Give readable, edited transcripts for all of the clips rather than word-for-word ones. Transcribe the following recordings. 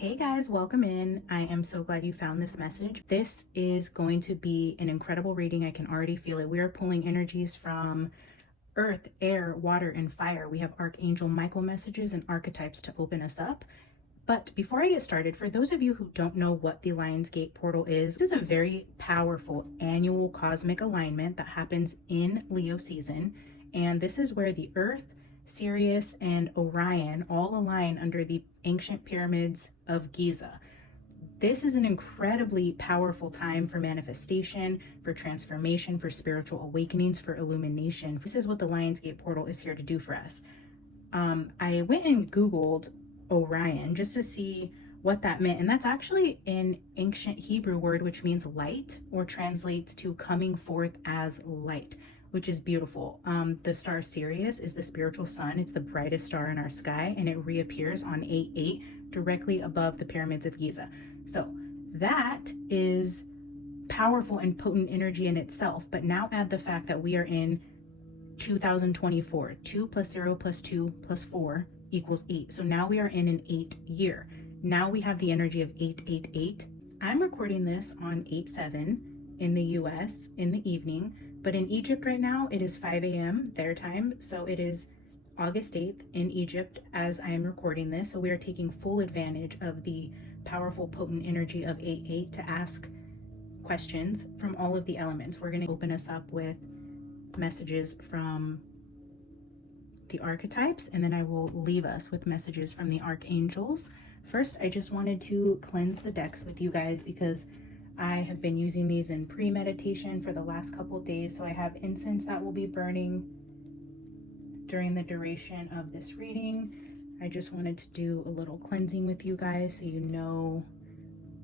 Hey guys, welcome in. I am so glad you found this message. This is going to be an incredible reading. I can already feel it. We are pulling energies from earth, air, water, and fire. We have Archangel Michael messages and archetypes to open us up. But before I get started, for those of you who don't know what the Lionsgate portal is, this is a very powerful annual cosmic alignment that happens in Leo season. And this is where the earth, Sirius, and Orion all align under the ancient pyramids of Giza. This is an incredibly powerful time for manifestation, for transformation, for spiritual awakenings, for illumination. This is what the Lionsgate portal is here to do for us. I went and Googled Orion just to see what that meant, and that's actually an ancient Hebrew word which means light, or translates to coming forth as light, which is beautiful. The star Sirius is the spiritual sun. It's the brightest star in our sky, and it reappears on 8/8 directly above the pyramids of Giza. So that is powerful and potent energy in itself. But now add the fact that we are in 2024. 2 plus 0 plus 2 plus 4 equals 8. So now we are in an 8 year. Now we have the energy of 888. I'm recording this on 8/7 in the US in the evening, but in Egypt right now it is 5 a.m. their time. So it is August 8th in Egypt as I am recording this. So we are taking full advantage of the powerful, potent energy of 8/8 to ask questions from all of the elements. We're going to open us up with messages from the archetypes, and then I will leave us with messages from the archangels. First, I just wanted to cleanse the decks with you guys because I have been using these in pre-meditation for the last couple days. So I have incense that will be burning during the duration of this reading. I just wanted to do a little cleansing with you guys so you know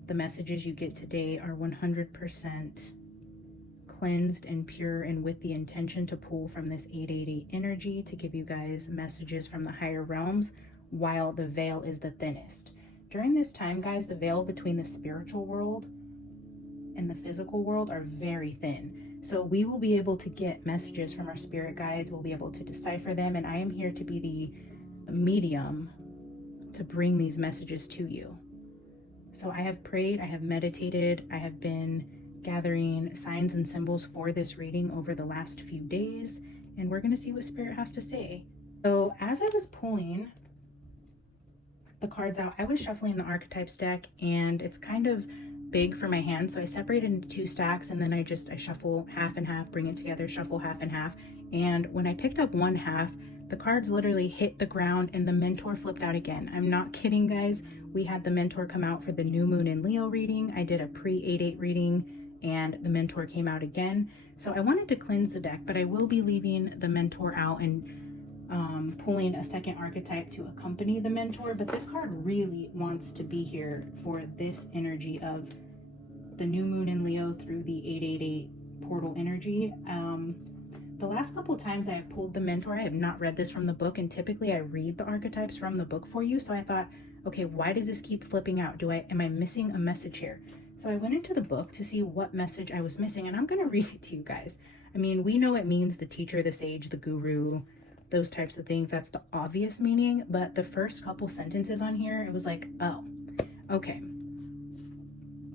the messages you get today are 100% cleansed and pure, and with the intention to pull from this 888 energy to give you guys messages from the higher realms while the veil is the thinnest. During this time, guys, the veil between the spiritual world and the physical world are very thin. So we will be able to get messages from our spirit guides. We'll be able to decipher them, and I am here to be the medium to bring these messages to you. So I have prayed, I have meditated, I have been gathering signs and symbols for this reading over the last few days, and we're going to see what spirit has to say. So as I was pulling the cards out, I was shuffling the archetypes deck, and it's kind of big for my hand, so I separated into 2 stacks, and then I shuffle half and half, bring it together, shuffle half and half. And when I picked up one half, the cards literally hit the ground and the mentor flipped out again. I'm not kidding, guys. We had the mentor come out for the new moon in Leo reading. I did a pre-8/8 reading and the mentor came out again. So I wanted to cleanse the deck, but I will be leaving the mentor out and pulling a second archetype to accompany the mentor. But this card really wants to be here for this energy of the new moon in Leo through the 888 portal energy. The last couple times I have pulled the mentor, I have not read this from the book, and typically I read the archetypes from the book for you. So I thought, okay, why does this keep flipping out? Am I missing a message here? So I went into the book to see what message I was missing, and I'm going to read it to you guys. I mean, we know it means the teacher, the sage, the guru, those types of things. That's the obvious meaning. But the first couple sentences on here, it was like, oh, okay.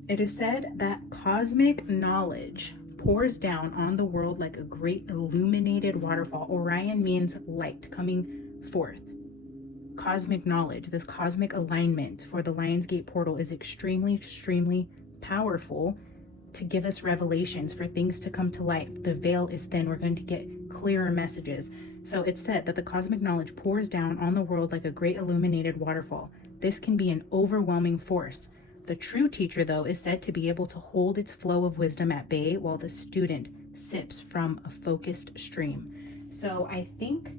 It is said that cosmic knowledge pours down on the world like a great illuminated waterfall. Orion means light coming forth. Cosmic knowledge, this cosmic alignment for the Lionsgate portal is extremely, extremely powerful to give us revelations for things to come to light. The veil is thin. We're going to get clearer messages. So it's said that the cosmic knowledge pours down on the world like a great illuminated waterfall. This can be an overwhelming force. The true teacher, though, is said to be able to hold its flow of wisdom at bay while the student sips from a focused stream. So I think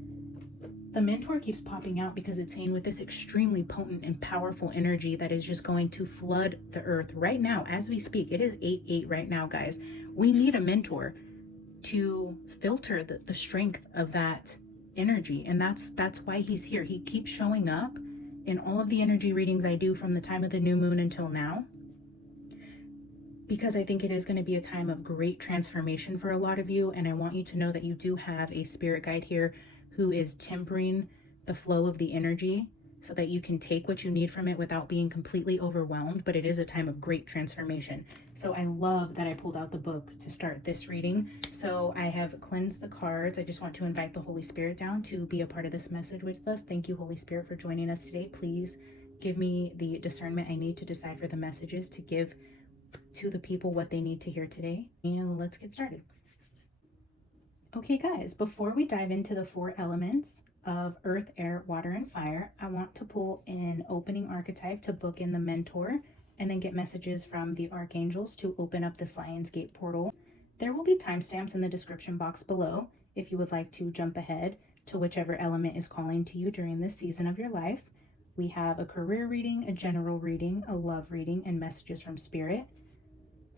the mentor keeps popping out because it's saying with this extremely potent and powerful energy that is just going to flood the earth right now as we speak. It is 8/8 right now, guys. We need a mentor to filter the strength of that energy, and that's why he's here. He keeps showing up in all of the energy readings I do from the time of the new moon until now, because I think it is going to be a time of great transformation for a lot of you, and I want you to know that you do have a spirit guide here who is tempering the flow of the energy so that you can take what you need from it without being completely overwhelmed, but it is a time of great transformation. So I love that I pulled out the book to start this reading. So I have cleansed the cards. I just want to invite the Holy Spirit down to be a part of this message with us. Thank you, Holy Spirit, for joining us today. Please give me the discernment I need to decipher the messages to give to the people what they need to hear today. And let's get started. Okay, guys, before we dive into the 4 elements of earth, air, water, and fire, I want to pull an opening archetype to book in the mentor and then get messages from the archangels to open up this Lion's Gate portal. There will be timestamps in the description box below if you would like to jump ahead to whichever element is calling to you during this season of your life. We have a career reading, a general reading, a love reading, and messages from Spirit.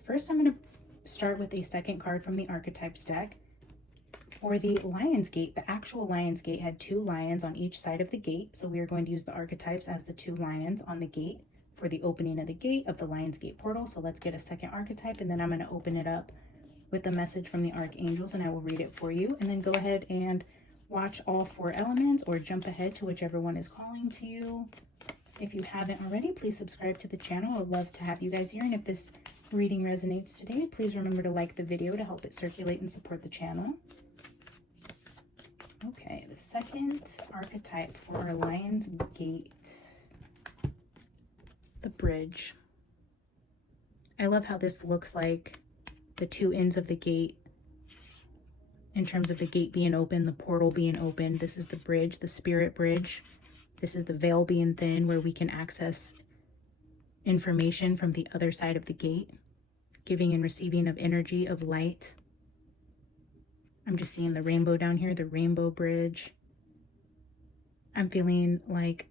First, I'm going to start with a second card from the archetypes deck. For the Lion's Gate, the actual Lion's Gate had 2 lions on each side of the gate, so we are going to use the archetypes as the 2 lions on the gate for the opening of the gate of the Lion's Gate portal. So let's get a second archetype, and then I'm going to open it up with a message from the archangels, and I will read it for you. And then go ahead and watch all 4 elements or jump ahead to whichever one is calling to you. If you haven't already, please subscribe to the channel. I'd love to have you guys here. And if this reading resonates today, please remember to like the video to help it circulate and support the channel. Okay, the second archetype for our Lion's Gate, the bridge. I love how this looks like the 2 ends of the gate in terms of the gate being open, the portal being open. This is the bridge, the spirit bridge. This is the veil being thin where we can access information from the other side of the gate, giving and receiving of energy, of light. I'm just seeing the rainbow down here, the rainbow bridge. I'm feeling like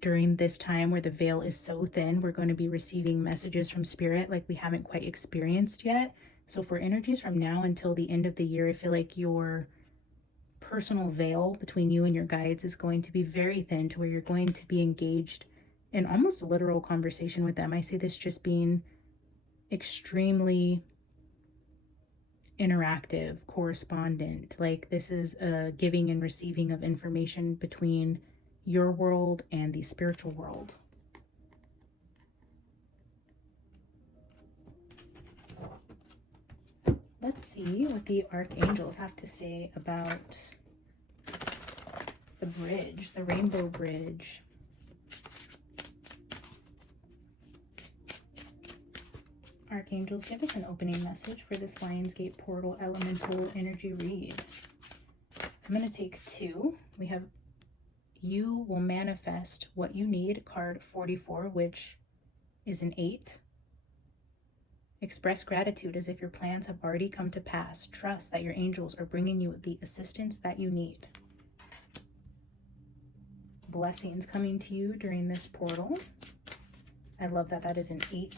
during this time where the veil is so thin, we're going to be receiving messages from Spirit like we haven't quite experienced yet. So for energies from now until the end of the year, I feel like your personal veil between you and your guides is going to be very thin to where you're going to be engaged in almost a literal conversation with them. I see this just being extremely interactive, correspondent. Like this is a giving and receiving of information between your world and the spiritual world. Let's see what the archangels have to say about the bridge, the rainbow bridge. Archangels, give us an opening message for this Lion's Gate portal elemental energy read. I'm going to take 2. We have you will manifest what you need, card 44, which is an 8. Express gratitude as if your plans have already come to pass. Trust that your angels are bringing you the assistance that you need. Blessings coming to you during this portal. I love that that is an 8.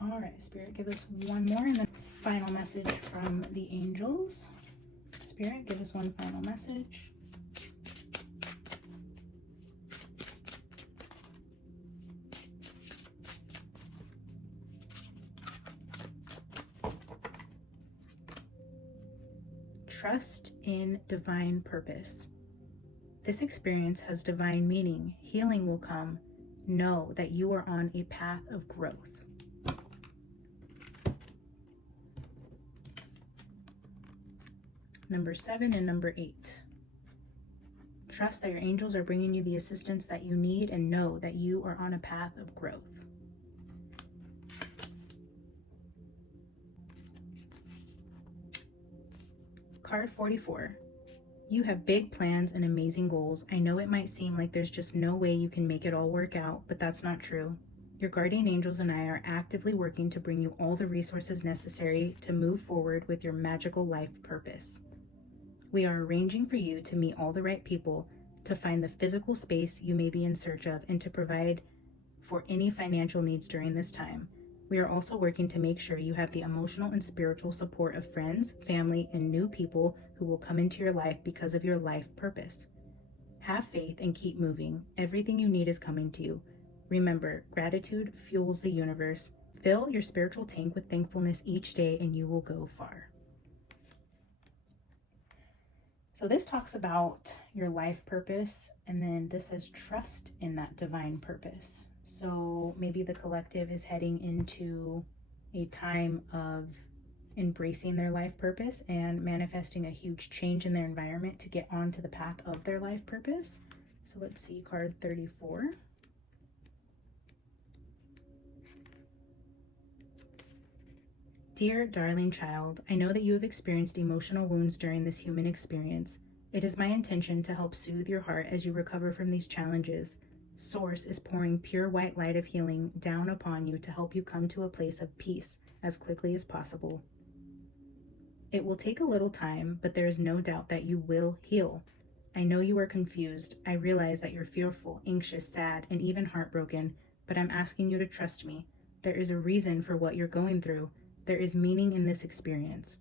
All right, Spirit, give us one more and then final message from the angels. Spirit, give us one final message. Trust in divine purpose. This experience has divine meaning. Healing will come. Know that you are on a path of growth. Number 7 and number 8. Trust that your angels are bringing you the assistance that you need and know that you are on a path of growth. Card 44. You have big plans and amazing goals. I know it might seem like there's just no way you can make it all work out, but that's not true. Your guardian angels and I are actively working to bring you all the resources necessary to move forward with your magical life purpose. We are arranging for you to meet all the right people, to find the physical space you may be in search of, and to provide for any financial needs during this time. We are also working to make sure you have the emotional and spiritual support of friends, family, and new people who will come into your life because of your life purpose. Have faith and keep moving. Everything you need is coming to you. Remember, gratitude fuels the universe. Fill your spiritual tank with thankfulness each day and you will go far. So this talks about your life purpose, and then this says trust in that divine purpose. So maybe the collective is heading into a time of embracing their life purpose and manifesting a huge change in their environment to get onto the path of their life purpose. So let's see card 34. Dear darling child, I know that you have experienced emotional wounds during this human experience. It is my intention to help soothe your heart as you recover from these challenges. Source is pouring pure white light of healing down upon you to help you come to a place of peace as quickly as possible. It will take a little time, but there is no doubt that you will heal. I know you are confused. I realize that you're fearful, anxious, sad, and even heartbroken, but I'm asking you to trust me. There is a reason for what you're going through. There is meaning in this experience.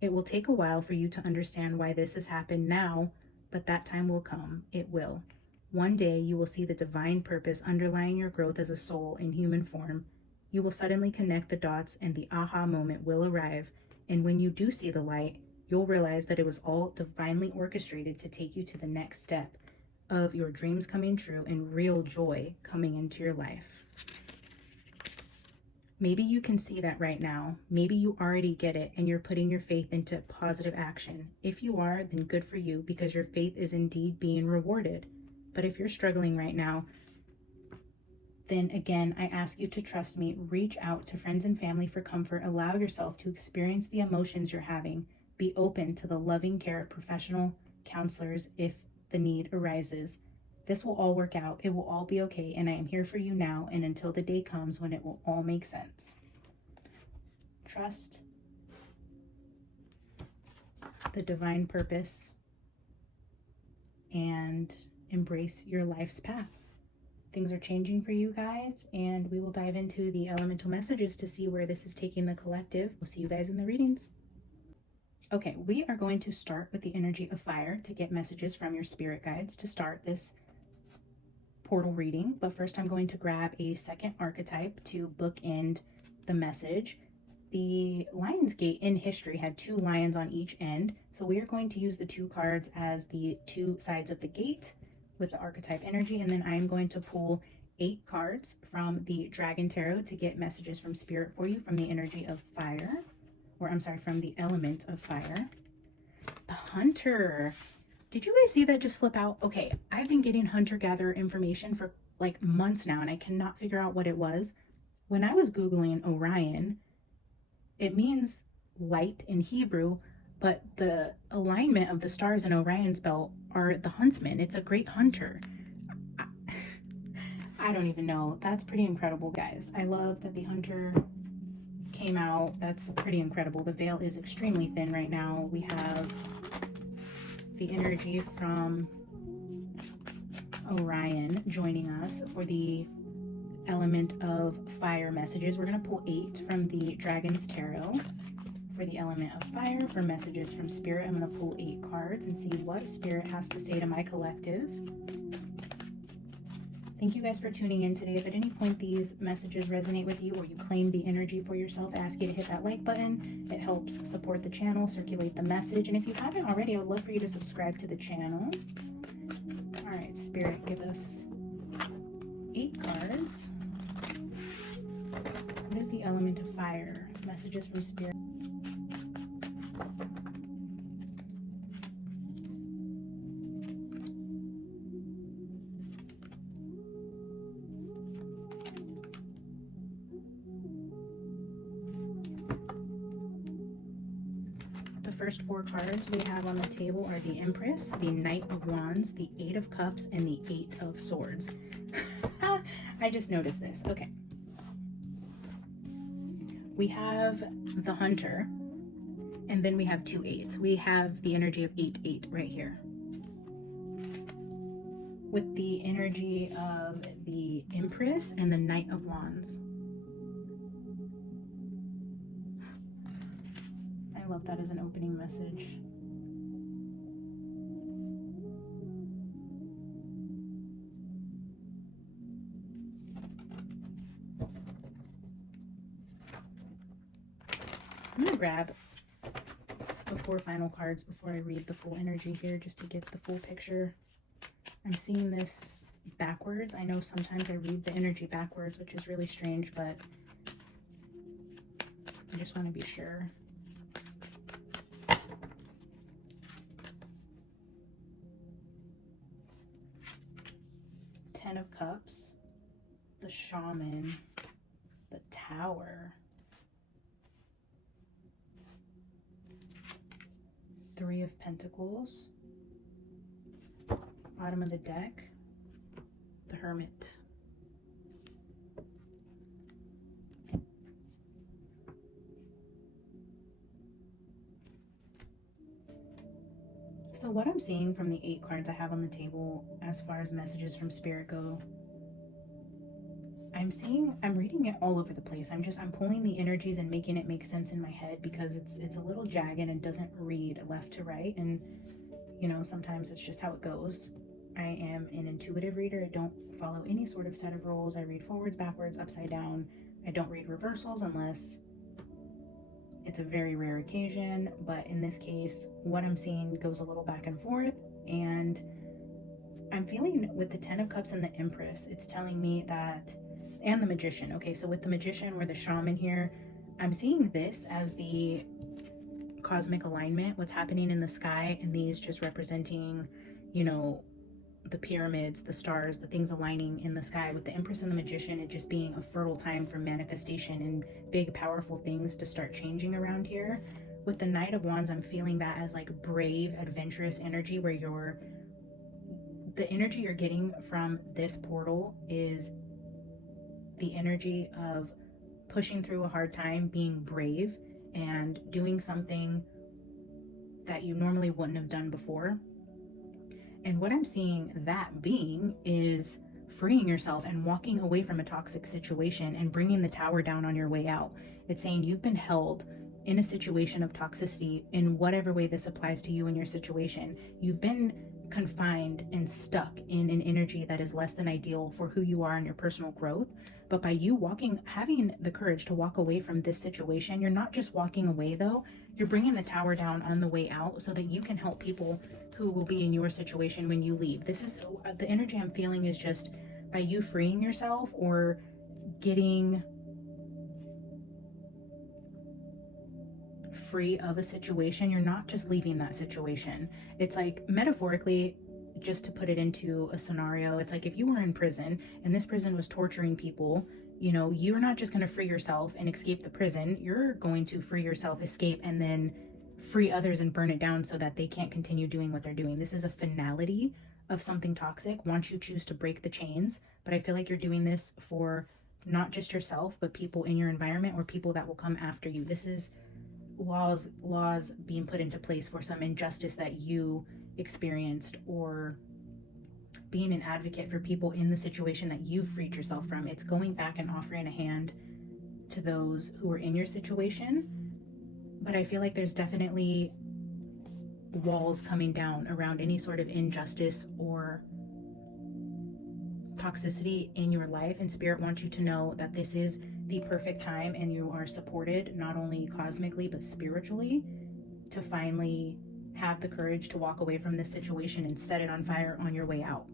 It will take a while for you to understand why this has happened now, but that time will come. It will. One day you will see the divine purpose underlying your growth as a soul in human form. You will suddenly connect the dots and the aha moment will arrive. And when you do see the light, you'll realize that it was all divinely orchestrated to take you to the next step of your dreams coming true and real joy coming into your life. Maybe you can see that right now. Maybe you already get it and you're putting your faith into positive action. If you are, then good for you, because your faith is indeed being rewarded. But if you're struggling right now, then again, I ask you to trust me. Reach out to friends and family for comfort. Allow yourself to experience the emotions you're having. Be open to the loving care of professional counselors if the need arises. This will all work out. It will all be okay, and I am here for you now and until the day comes when it will all make sense. Trust the divine purpose and embrace your life's path. Things are changing for you guys, and we will dive into the elemental messages to see where this is taking the collective. We'll see you guys in the readings. Okay, we are going to start with the energy of fire to get messages from your spirit guides to start this portal reading. But first I'm going to grab a second archetype to bookend the message. The Lion's Gate in history had 2 lions on each end, so we are going to use the 2 cards as the 2 sides of the gate with the archetype energy, and then I'm going to pull 8 cards from the Dragon Tarot to get messages from spirit for you from the energy of fire, or I'm sorry, from the element of fire. The Hunter. Did you guys see that just flip out? Okay, I've been getting hunter-gatherer information for like months now, and I cannot figure out what it was. When I was Googling Orion, it means light in Hebrew, but the alignment of the stars in Orion's belt are the huntsman. It's a great hunter. I don't even know. That's pretty incredible, guys. I love that the hunter came out. That's pretty incredible. The veil is extremely thin right now. We have the energy from Orion joining us for the element of fire messages. We're going to pull 8 from the Dragon's Tarot for the element of fire for messages from spirit. I'm going to pull 8 cards and see what spirit has to say to my collective. Thank you guys for tuning in today. If at any point these messages resonate with you or you claim the energy for yourself, I ask you to hit that like button. It helps support the channel, circulate the message. And if you haven't already, I would love for you to subscribe to the channel. All right, Spirit, give us 8 cards. What is the element of fire? Messages from Spirit. The first 4 cards we have on the table are the Empress, the Knight of Wands, the 8 of Cups, and the 8 of Swords. I just noticed this. Okay. We have the Hunter, and then we have 2 8s. We have the energy of 8-8 right here. With the energy of the Empress and the Knight of Wands. I love that as an opening message. I'm going to grab the 4 final cards before I read the full energy here, just to get the full picture. I'm seeing this backwards. I know sometimes I read the energy backwards, which is really strange, but I just want to be sure. Ten of Cups, the Shaman, the Tower, Three of Pentacles, bottom of the deck, the Hermit. So what I'm seeing from the 8 cards I have on the table as far as messages from Spirit go, I'm reading it all over the place. I'm pulling the energies and making it make sense in my head, because it's a little jagged and doesn't read left to right. And, you know, sometimes it's just how it goes. I am an intuitive reader. I don't follow any sort of set of rules. I read forwards, backwards, upside down. I don't read reversals unless it's a very rare occasion, but in this case, what I'm seeing goes a little back and forth. And I'm feeling with the 10 of Cups and the Empress, it's telling me that, and the Magician. Okay, so with the Magician or the Shaman here, I'm seeing this as the cosmic alignment, what's happening in the sky, and these just representing, you know, the pyramids, the stars, the things aligning in the sky. With the Empress and the Magician, it just being a fertile time for manifestation and big, powerful things to start changing around here. With the Knight of Wands, I'm feeling that as like brave, adventurous energy, where the energy you're getting from this portal is the energy of pushing through a hard time, being brave, and doing something that you normally wouldn't have done before. And what I'm seeing that being is freeing yourself and walking away from a toxic situation and bringing the tower down on your way out. It's saying you've been held in a situation of toxicity in whatever way this applies to you in your situation. You've been confined and stuck in an energy that is less than ideal for who you are in your personal growth. But by you having the courage to walk away from this situation, you're not just walking away though, you're bringing the tower down on the way out so that you can help people who will be in your situation when you leave. This is the energy I'm feeling, is just by you freeing yourself or getting free of a situation, you're not just leaving that situation. It's like, metaphorically, just to put it into a scenario, it's like if you were in prison and this prison was torturing people, you know, you're not just going to free yourself and escape the prison. You're going to free yourself, escape, and then free others and burn it down so that they can't continue doing what they're doing. This is a finality of something toxic once you choose to break the chains. But I feel like you're doing this for not just yourself, but people in your environment or people that will come after you. This is laws being put into place for some injustice that you experienced, or being an advocate for people in the situation that you've freed yourself from. It's going back and offering a hand to those who are in your situation. But I feel like there's definitely walls coming down around any sort of injustice or toxicity in your life, and Spirit wants you to know that this is the perfect time and you are supported, not only cosmically but spiritually, to finally have the courage to walk away from this situation and set it on fire on your way out.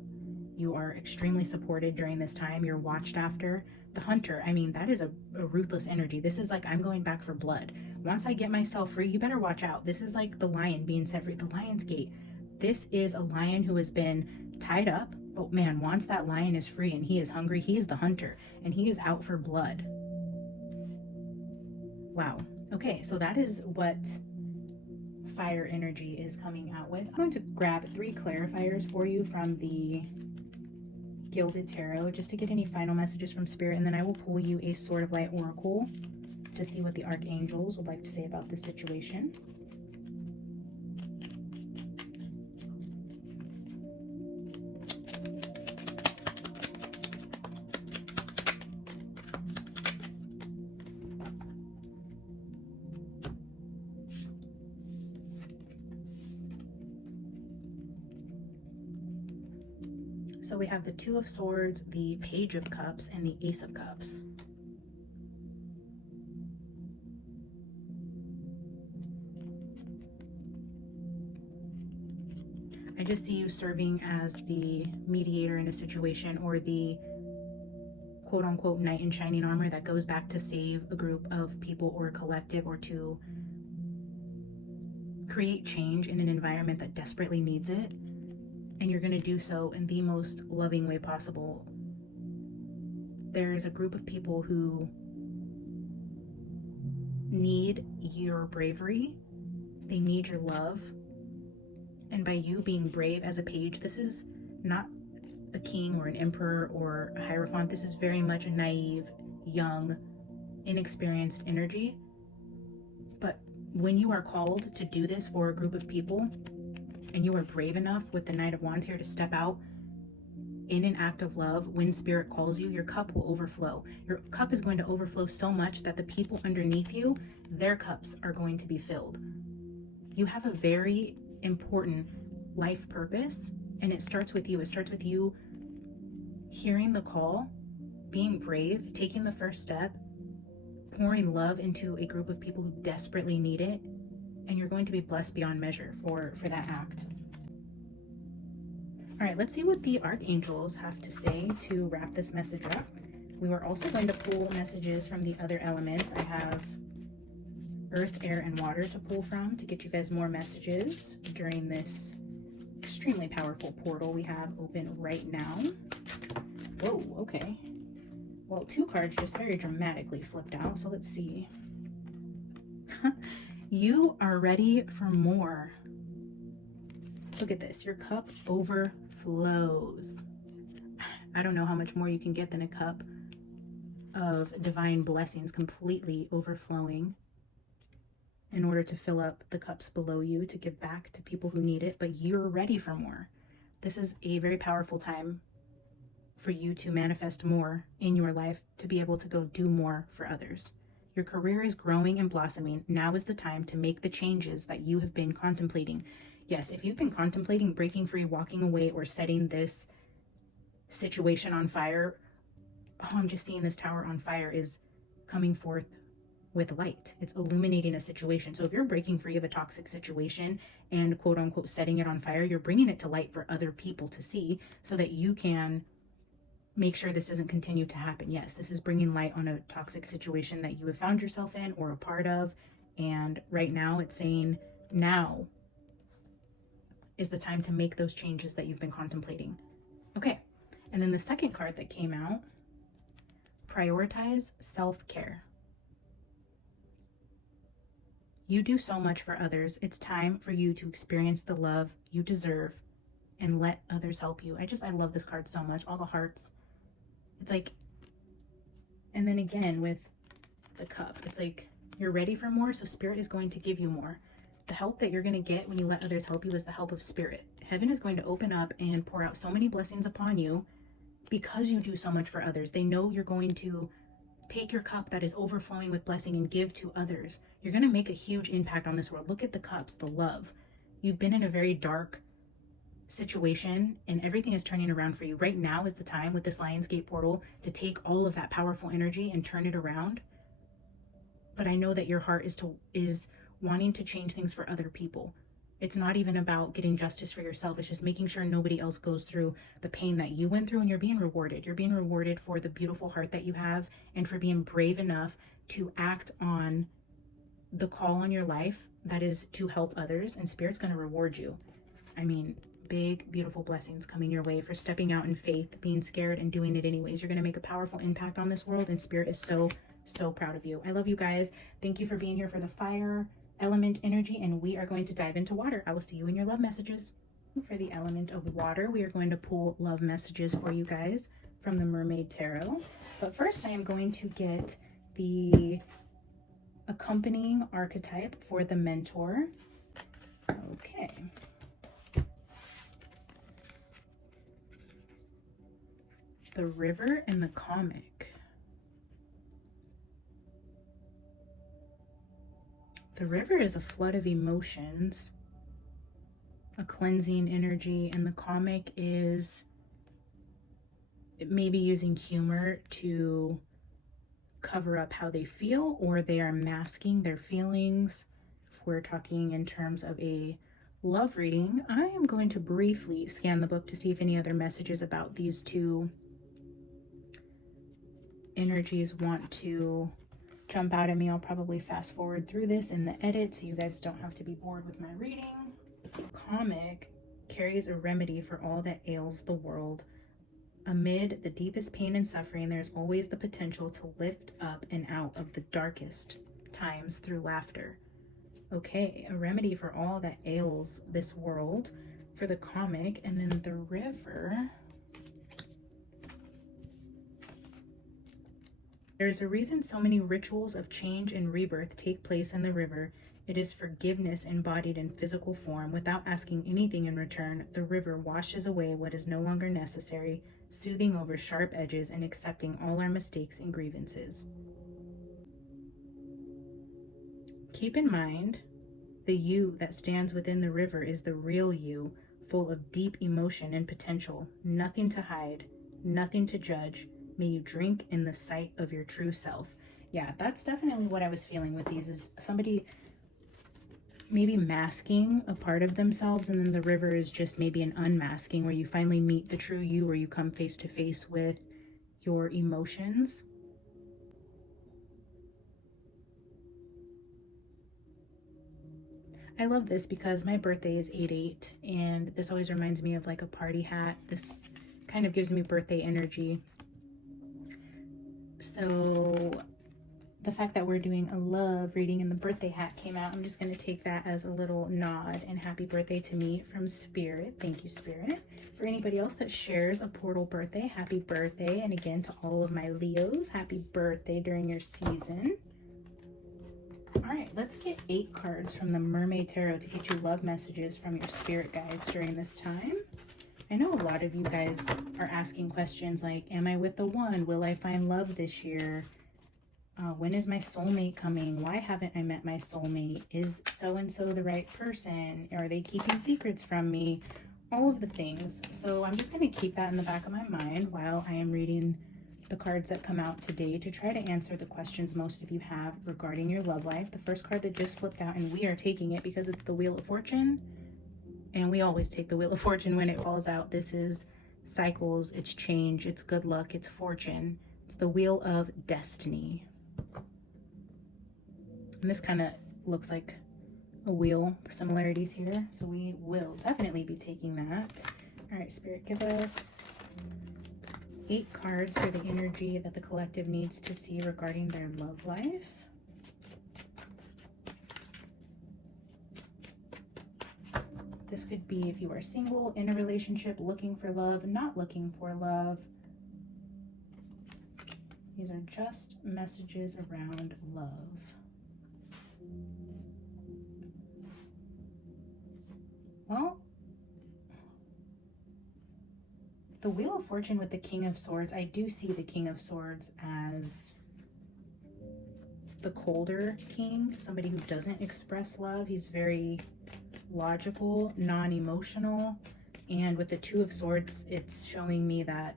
You are extremely supported during this time. You're watched after. The Hunter, I mean, that is a ruthless energy. This is like, I'm going back for blood. Once I get myself free, you better watch out. This is like the lion being set free, the lion's gate. This is a lion who has been tied up, but man, once that lion is free and he is hungry, he is the hunter and he is out for blood. Wow. Okay, so that is what fire energy is coming out with. I'm going to grab 3 clarifiers for you from the Gilded Tarot, just to get any final messages from Spirit, and then I will pull you a Sword of Light Oracle to see what the archangels would like to say about this situation. So we have the Two of Swords, the Page of Cups, and the Ace of Cups. just see you serving as the mediator in a situation, or the quote unquote knight in shining armor that goes back to save a group of people or a collective, or to create change in an environment that desperately needs it. And you're going to do so in the most loving way possible. There's a group of people who need your bravery. They need your love. And by you being brave as a page, this is not a king or an emperor or a hierophant. This is very much a naive, young, inexperienced energy. But when you are called to do this for a group of people, and you are brave enough with the Knight of Wands here to step out in an act of love, when Spirit calls you, your cup will overflow. Your cup is going to overflow so much that the people underneath you, their cups are going to be filled. You have a very important life purpose, and it starts with you. It starts with you hearing the call, being brave, taking the first step, pouring love into a group of people who desperately need it, and you're going to be blessed beyond measure for that act. All right, let's see what the archangels have to say to wrap this message up. We were also going to pull messages from the other elements. I have earth, air, and water to pull from to get you guys more messages during this extremely powerful portal we have open right now. Whoa, okay. Well, 2 cards just very dramatically flipped out, so let's see. You are ready for more. Look at this. Your cup overflows. I don't know how much more you can get than a cup of divine blessings completely overflowing in order to fill up the cups below you to give back to people who need it, but you're ready for more. This is a very powerful time for you to manifest more in your life, to be able to go do more for others. Your career is growing and blossoming. Now is the time to make the changes that you have been contemplating. Yes, if you've been contemplating breaking free, walking away, or setting this situation on fire, oh, I'm just seeing this tower on fire is coming forth with light. It's illuminating a situation. So if you're breaking free of a toxic situation and quote unquote setting it on fire, you're bringing it to light for other people to see so that you can make sure this doesn't continue to happen. Yes, this is bringing light on a toxic situation that you have found yourself in or a part of. And right now it's saying now is the time to make those changes that you've been contemplating. Okay. And then the second card that came out, prioritize self-care. You do so much for others. It's time for you to experience the love you deserve and let others help you. I love this card so much. All the hearts. It's like, and then again with the cup, it's like you're ready for more, so Spirit is going to give you more. The help that you're going to get when you let others help you is the help of Spirit. Heaven is going to open up and pour out so many blessings upon you because you do so much for others. They know you're going to take your cup that is overflowing with blessing and give to others. You're going to make a huge impact on this world. Look at the cups, the love. You've been in a very dark situation and everything is turning around for you. Right now is the time with this Lionsgate portal to take all of that powerful energy and turn it around. But I know that your heart is wanting to change things for other people. It's not even about getting justice for yourself. It's just making sure nobody else goes through the pain that you went through, and you're being rewarded. You're being rewarded for the beautiful heart that you have and for being brave enough to act on the call on your life that is to help others, and Spirit's going to reward you. I mean, big, beautiful blessings coming your way for stepping out in faith, being scared, and doing it anyways. You're going to make a powerful impact on this world, and Spirit is so, so proud of you. I love you guys. Thank you for being here for the fire element energy, and we are going to dive into water. I will see you in your love messages. For the element of water, we are going to pull love messages for you guys from the Mermaid Tarot. But first, I am going to get the accompanying archetype for the mentor. Okay. The River and the Comic. The river is a flood of emotions, a cleansing energy, and the comic is maybe using humor to cover up how they feel, or they are masking their feelings. If we're talking in terms of a love reading, I am going to briefly scan the book to see if any other messages about these two energies want to jump out at me. I'll probably fast forward through this in the edit so you guys don't have to be bored with my reading. The comic carries a remedy for all that ails the world. Amid the deepest pain and suffering, there's always the potential to lift up and out of the darkest times through laughter. Okay, a remedy for all that ails this world for the comic. And then the river. There's a reason so many rituals of change and rebirth take place in the river. It is forgiveness embodied in physical form. Without asking anything in return, the river washes away what is no longer necessary, soothing over sharp edges and accepting all our mistakes and grievances. Keep in mind, the you that stands within the river is the real you, full of deep emotion and potential. Nothing to hide, nothing to judge. May you drink in the sight of your true self. Yeah, that's definitely what I was feeling with these, is somebody maybe masking a part of themselves, and then the river is just maybe an unmasking where you finally meet the true you, where you come face to face with your emotions. I love this because my birthday is 8/8, and this always reminds me of like a party hat. This kind of gives me birthday energy. So the fact that we're doing a love reading and the birthday hat came out, I'm just going to take that as a little nod and happy birthday to me from Spirit. Thank you, Spirit. For anybody else that shares a portal birthday, happy birthday. And again, to all of my Leos, happy birthday during your season. All right, let's get 8 cards from the Mermaid Tarot to get you love messages from your spirit guides during this time. I know a lot of you guys are asking questions like, am I with the one? Will I find love this year? When is my soulmate coming? Why haven't I met my soulmate? Is so-and-so the right person? Are they keeping secrets from me? All of the things. So I'm just going to keep that in the back of my mind while I am reading the cards that come out today to try to answer the questions most of you have regarding your love life. The first card that just flipped out, and we are taking it because it's the Wheel of Fortune. And we always take the Wheel of Fortune when it falls out. This is cycles, it's change, it's good luck, it's fortune. It's the Wheel of Destiny. And this kind of looks like a wheel, the similarities here. So we will definitely be taking that. All right, Spirit, give us 8 cards for the energy that the collective needs to see regarding their love life. This could be if you are single, in a relationship, looking for love, not looking for love. These are just messages around love. Well, the Wheel of Fortune with the King of Swords, I do see the King of Swords as the colder king, somebody who doesn't express love. He's very logical, non-emotional. And with the Two of Swords, it's showing me that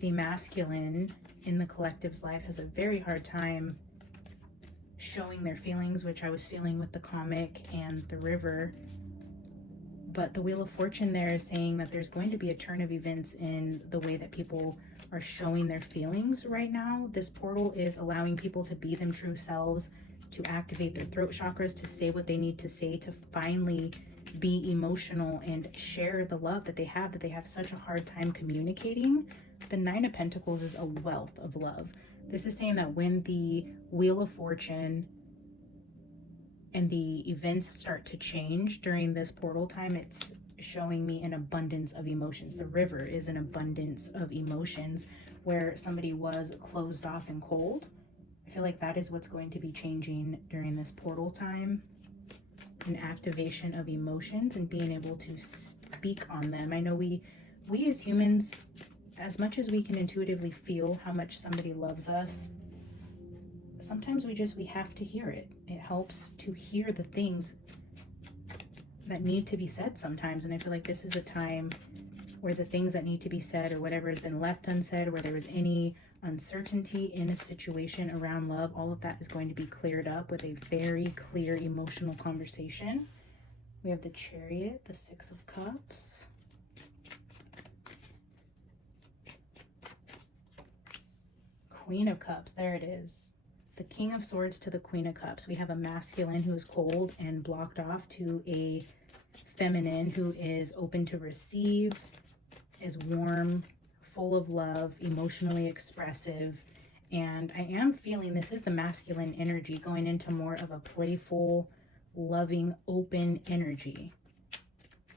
the masculine in the collective's life has a very hard time showing their feelings, which I was feeling with the comic and the river. But the Wheel of Fortune there is saying that there's going to be a turn of events in the way that people are showing their feelings right now. This portal is allowing people to be them true selves, to activate their throat chakras, to say what they need to say, to finally be emotional and share the love that they have such a hard time communicating. The Nine of Pentacles is a wealth of love. This is saying that when the Wheel of Fortune and the events start to change during this portal time, it's showing me an abundance of emotions. The river is an abundance of emotions where somebody was closed off and cold. I feel like that is what's going to be changing during this portal time. An activation of emotions and being able to speak on them. I know we as humans, as much as we can intuitively feel how much somebody loves us, sometimes we have to hear it. It helps to hear the things that need to be said sometimes. And I feel like this is a time where the things that need to be said, or whatever has been left unsaid, or where there was any uncertainty in a situation around love, all of that is going to be cleared up with a very clear emotional conversation. We have the Chariot, the Six of Cups. Queen of Cups, there it is. The King of Swords to the Queen of Cups. We have a masculine who is cold and blocked off to a feminine who is open to receive, is warm, full of love, emotionally expressive. And I am feeling this is the masculine energy going into more of a playful, loving, open energy.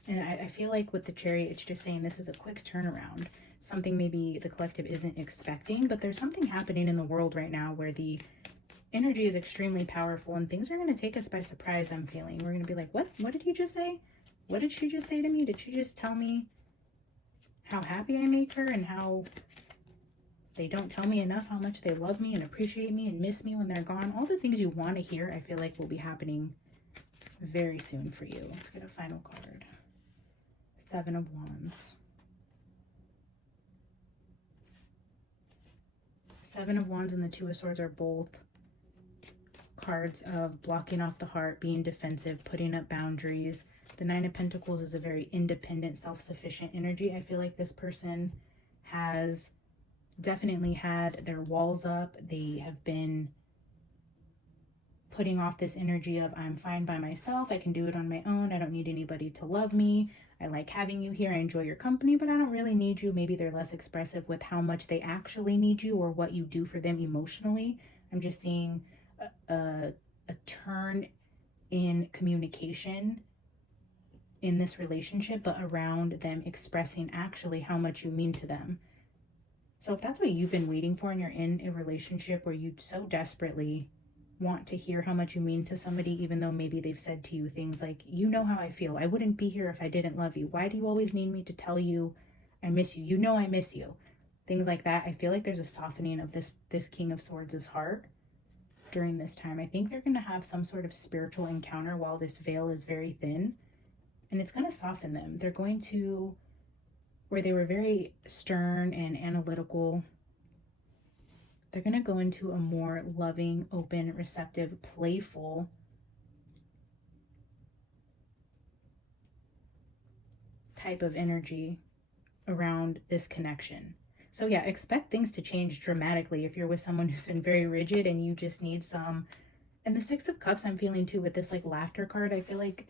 And I feel like with the Chariot, it's just saying this is a quick turnaround. Something maybe the collective isn't expecting, but there's something happening in the world right now where the energy is extremely powerful and things are going to take us by surprise. I'm feeling we're going to be like, what did you just say? What did she just say to me? Did she just tell me how happy I make her and how they don't tell me enough how much they love me and appreciate me and miss me when they're gone? All the things you want to hear, I feel like will be happening very soon for you. Let's get a final card. Seven of Wands. Seven of Wands and the Two of Swords are both cards of blocking off the heart, being defensive, putting up boundaries. The Nine of Pentacles is a very independent, self-sufficient energy. I feel like this person has definitely had their walls up. They have been putting off this energy of I'm fine by myself. I can do it on my own. I don't need anybody to love me. I like having you here. I enjoy your company, but I don't really need you. Maybe they're less expressive with how much they actually need you or what you do for them emotionally. I'm just seeing a turn in communication in this relationship, but around them expressing actually how much you mean to them. So if that's what you've been waiting for and you're in a relationship where you so desperately want to hear how much you mean to somebody, even though maybe they've said to you things like, you know how I feel. I wouldn't be here if I didn't love you. Why do you always need me to tell you I miss you? You know I miss you. Things like that. I feel like there's a softening of this King of Swords' heart during this time. I think they're going to have some sort of spiritual encounter while this veil is very thin, and it's going to soften them. They're going to, where they were very stern and analytical, they're going to go into a more loving, open, receptive, playful type of energy around this connection. So yeah, expect things to change dramatically if you're with someone who's been very rigid and you just need some. And the Six of Cups I'm feeling too with this like laughter card. I feel like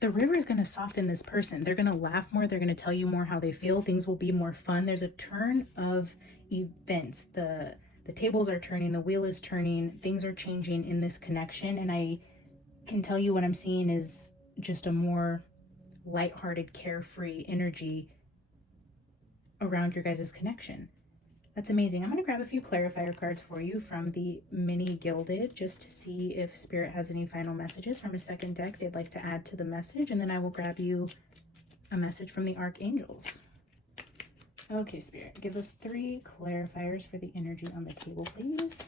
the river is going to soften this person. They're going to laugh more. They're going to tell you more how they feel. Things will be more fun. There's a turn of events. The tables are turning. The wheel is turning. Things are changing in this connection. And I can tell you what I'm seeing is just a more lighthearted, carefree energy around your guys' connection. That's amazing. I'm going to grab a few clarifier cards for you from the mini gilded just to see if Spirit has any final messages from a second deck they'd like to add to the message, and then I will grab you a message from the Archangels. Okay, Spirit, give us 3 clarifiers for the energy on the table, please.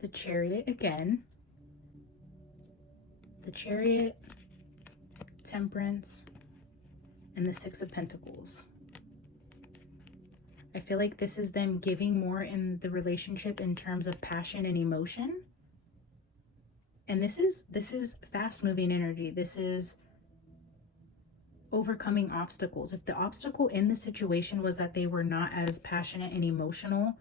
The Chariot again, the Chariot, Temperance, and the Six of Pentacles. I feel like this is them giving more in the relationship in terms of passion and emotion. And this is fast moving energy. This is overcoming obstacles. If the obstacle in the situation was that they were not as passionate and emotional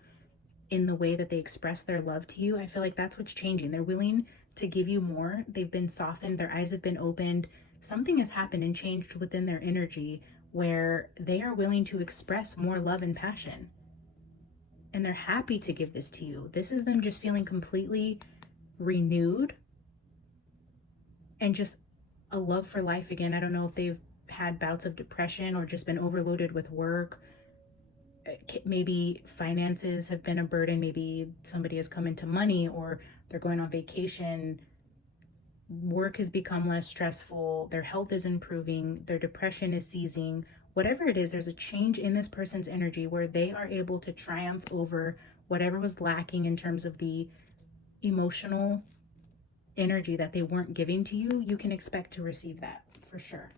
in the way that they express their love to you, I feel like that's what's changing. They're willing to give you more. They've been softened. Their eyes have been opened. Something has happened and changed within their energy where they are willing to express more love and passion. And they're happy to give this to you. This is them just feeling completely renewed and just a love for life again. I don't know if they've had bouts of depression or just been overloaded with work. Maybe finances have been a burden. Maybe somebody has come into money or they're going on vacation work has become less stressful, their health is improving, their depression is ceasing, whatever it is, there's a change in this person's energy where they are able to triumph over whatever was lacking in terms of the emotional energy that they weren't giving to you. You can expect to receive that for sure.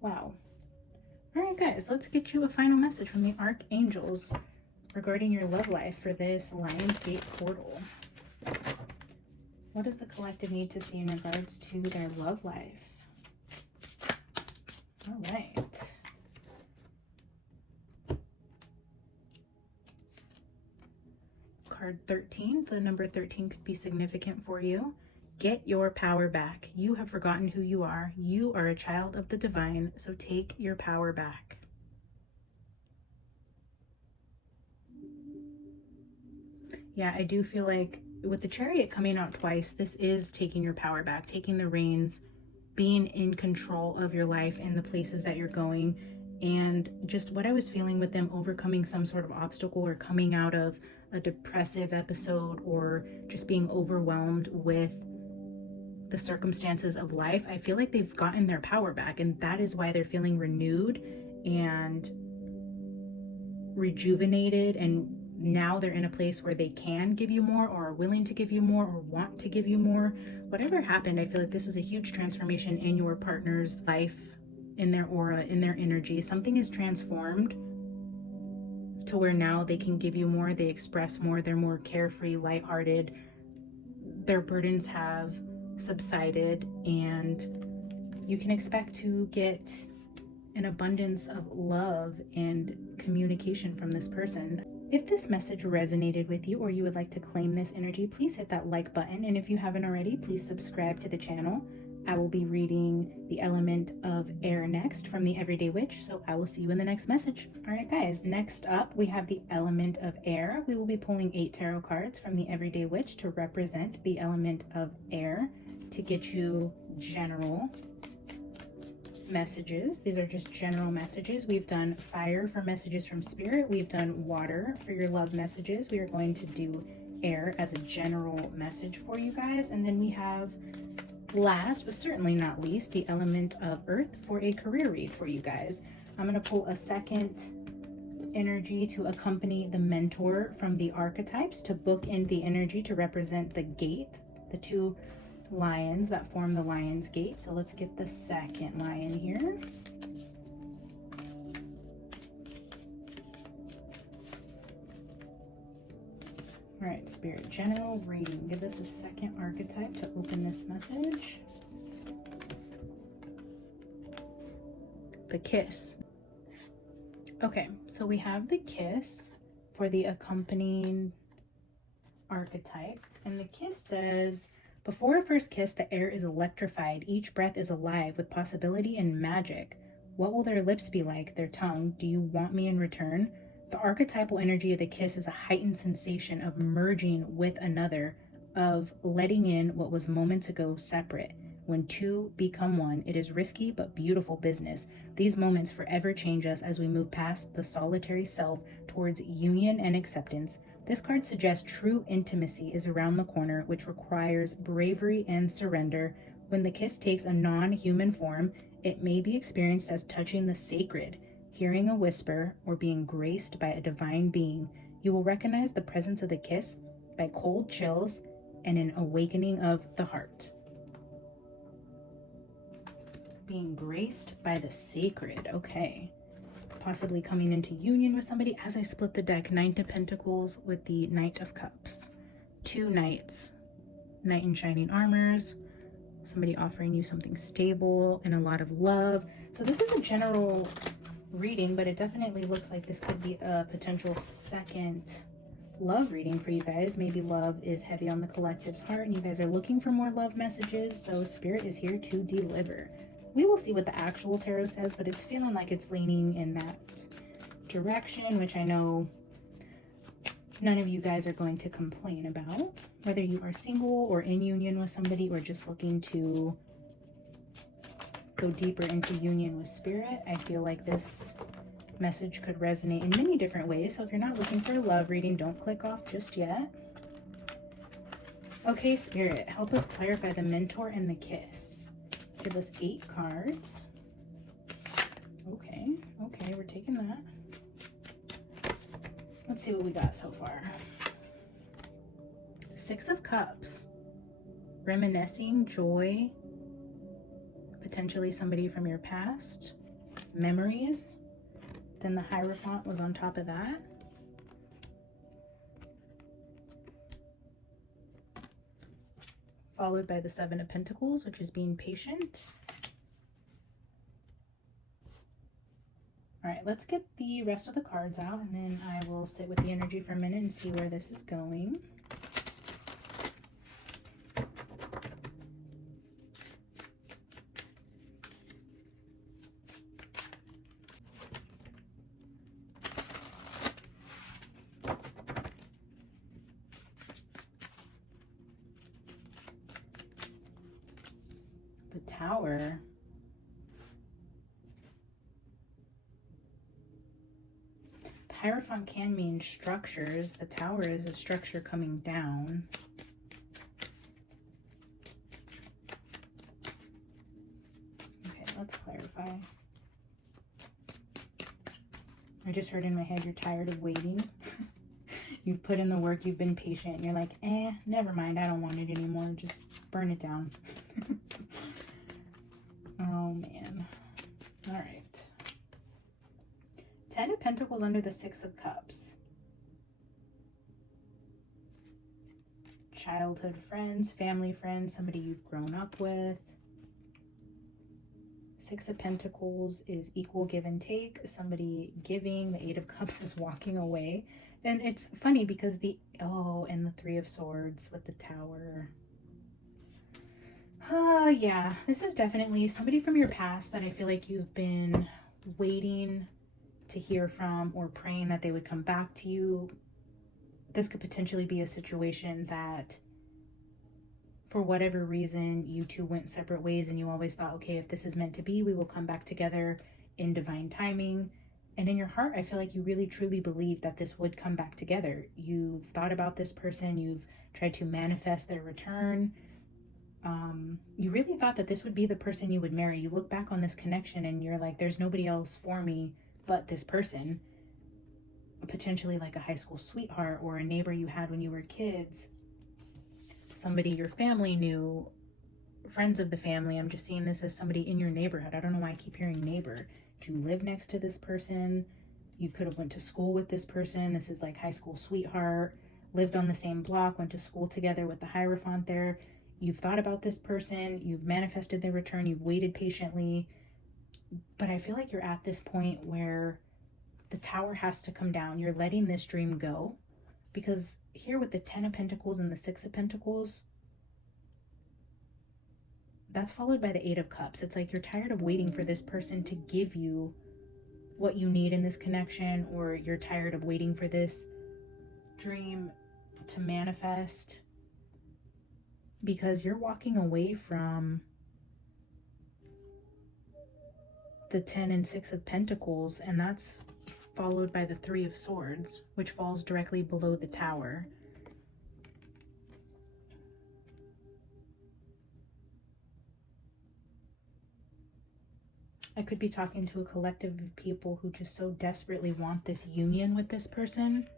Wow. All right, guys, let's get you a final message from the archangels regarding your love life for this Lionsgate portal. What does the collective need to see in regards to their love life? All right. Card 13. The number 13 could be significant for you. Get your power back. You have forgotten who you are. You are a child of the divine, so take your power back. Yeah, I do feel like with the Chariot coming out twice, this is taking your power back, taking the reins, being in control of your life and the places that you're going. And just what I was feeling with them overcoming some sort of obstacle or coming out of a depressive episode or just being overwhelmed with the circumstances of life, I feel like they've gotten their power back, and that is why they're feeling renewed and rejuvenated, and now they're in a place where they can give you more or are willing to give you more or want to give you more. Whatever happened, I feel like this is a huge transformation in your partner's life, in their aura, in their energy. Something is transformed to where now they can give you more, they express more, they're more carefree, lighthearted, their burdens have subsided, and you can expect to get an abundance of love and communication from this person. If this message resonated with you or you would like to claim this energy, please hit that like button. And if you haven't already, please subscribe to the channel. I will be reading the element of air next from the Everyday Witch, so I will see you in the next message. All right, guys, next up we have the element of air. We will be pulling 8 tarot cards from the Everyday Witch to represent the element of air to get you general messages. These are just general messages. We've done fire for messages from spirit. We've done water for your love messages. We are going to do air as a general message for you guys. And then we have, last but certainly not least, the element of earth for a career read for you guys. I'm going to pull a second energy to accompany the mentor from the archetypes to book in the energy to represent the gate, the 2 lions that form the lion's gate. So let's get the second lion here. All right, Spirit, general reading. Give us a second archetype to open this message. The kiss. Okay, so we have the kiss for the accompanying archetype, and the kiss says, before a first kiss, the air is electrified. Each breath is alive with possibility and magic. What will their lips be like? Their tongue? Do you want me in return? The archetypal energy of the kiss is a heightened sensation of merging with another, of letting in what was moments ago separate. When 2 become 1, it is risky but beautiful business. These moments forever change us as we move past the solitary self towards union and acceptance. This card suggests true intimacy is around the corner, which requires bravery and surrender. When the kiss takes a non-human form, it may be experienced as touching the sacred, hearing a whisper, or being graced by a divine being. You will recognize the presence of the kiss by cold chills and an awakening of the heart. Being graced by the sacred, okay. Possibly coming into union with somebody. As I split the deck, 9 of Pentacles with the Knight of Cups. 2 knights. Knight in shining armors. Somebody offering you something stable and a lot of love. So this is a general reading, but it definitely looks like this could be a potential second love reading for you guys. Maybe love is heavy on the collective's heart and you guys are looking for more love messages, so Spirit is here to deliver. We will see what the actual tarot says, but it's feeling like it's leaning in that direction, which I know none of you guys are going to complain about. Whether you are single or in union with somebody or just looking to go deeper into union with Spirit, I feel like this message could resonate in many different ways. So if you're not looking for a love reading, don't click off just yet. Okay, Spirit, help us clarify the mentor and the kiss. Give us 8 cards. Okay, okay, we're taking that. Let's see what we got so far. 6 of Cups. Reminiscing, joy, potentially somebody from your past, memories. Then the Hierophant was on top of that. Followed by the 7 of Pentacles, which is being patient. All right, let's get the rest of the cards out, and then I will sit with the energy for a minute and see where this is going. The Tower. The Hierophant can mean structures. The Tower is a structure coming down. Okay, let's clarify. I just heard in my head, you're tired of waiting. You've put in the work, you've been patient, and you're like, never mind, I don't want it anymore. Just burn it down. Oh, man. All right. 10 of Pentacles under the 6 of Cups. Childhood friends, family friends, somebody you've grown up with. 6 of Pentacles is equal give and take. Somebody giving. The 8 of Cups is walking away. And it's funny because and the 3 of Swords with the Tower. Yeah, this is definitely somebody from your past that I feel like you've been waiting to hear from or praying that they would come back to you. This could potentially be a situation that for whatever reason you two went separate ways, and you always thought, okay, if this is meant to be, we will come back together in divine timing. And in your heart, I feel like you really truly believe that this would come back together. You've thought about this person, you've tried to manifest their return. You really thought that this would be the person you would marry. You look back on this connection and you're like, there's nobody else for me but this person. Potentially like a high school sweetheart or a neighbor you had when you were kids. Somebody your family knew, friends of the family. I'm just seeing this as somebody in your neighborhood. I don't know why I keep hearing neighbor. Did you live next to this person? You could have went to school with this person. This is like high school sweetheart. Lived on the same block, went to school together with the Hierophant there. You've thought about this person, you've manifested their return, you've waited patiently, but I feel like you're at this point where the Tower has to come down. You're letting this dream go, because here with the 10 of Pentacles and the 6 of Pentacles, that's followed by the 8 of Cups. It's like you're tired of waiting for this person to give you what you need in this connection, or you're tired of waiting for this dream to manifest, because you're walking away from the 10 and 6 of Pentacles, and that's followed by the 3 of Swords, which falls directly below the Tower. I could be talking to a collective of people who just so desperately want this union with this person,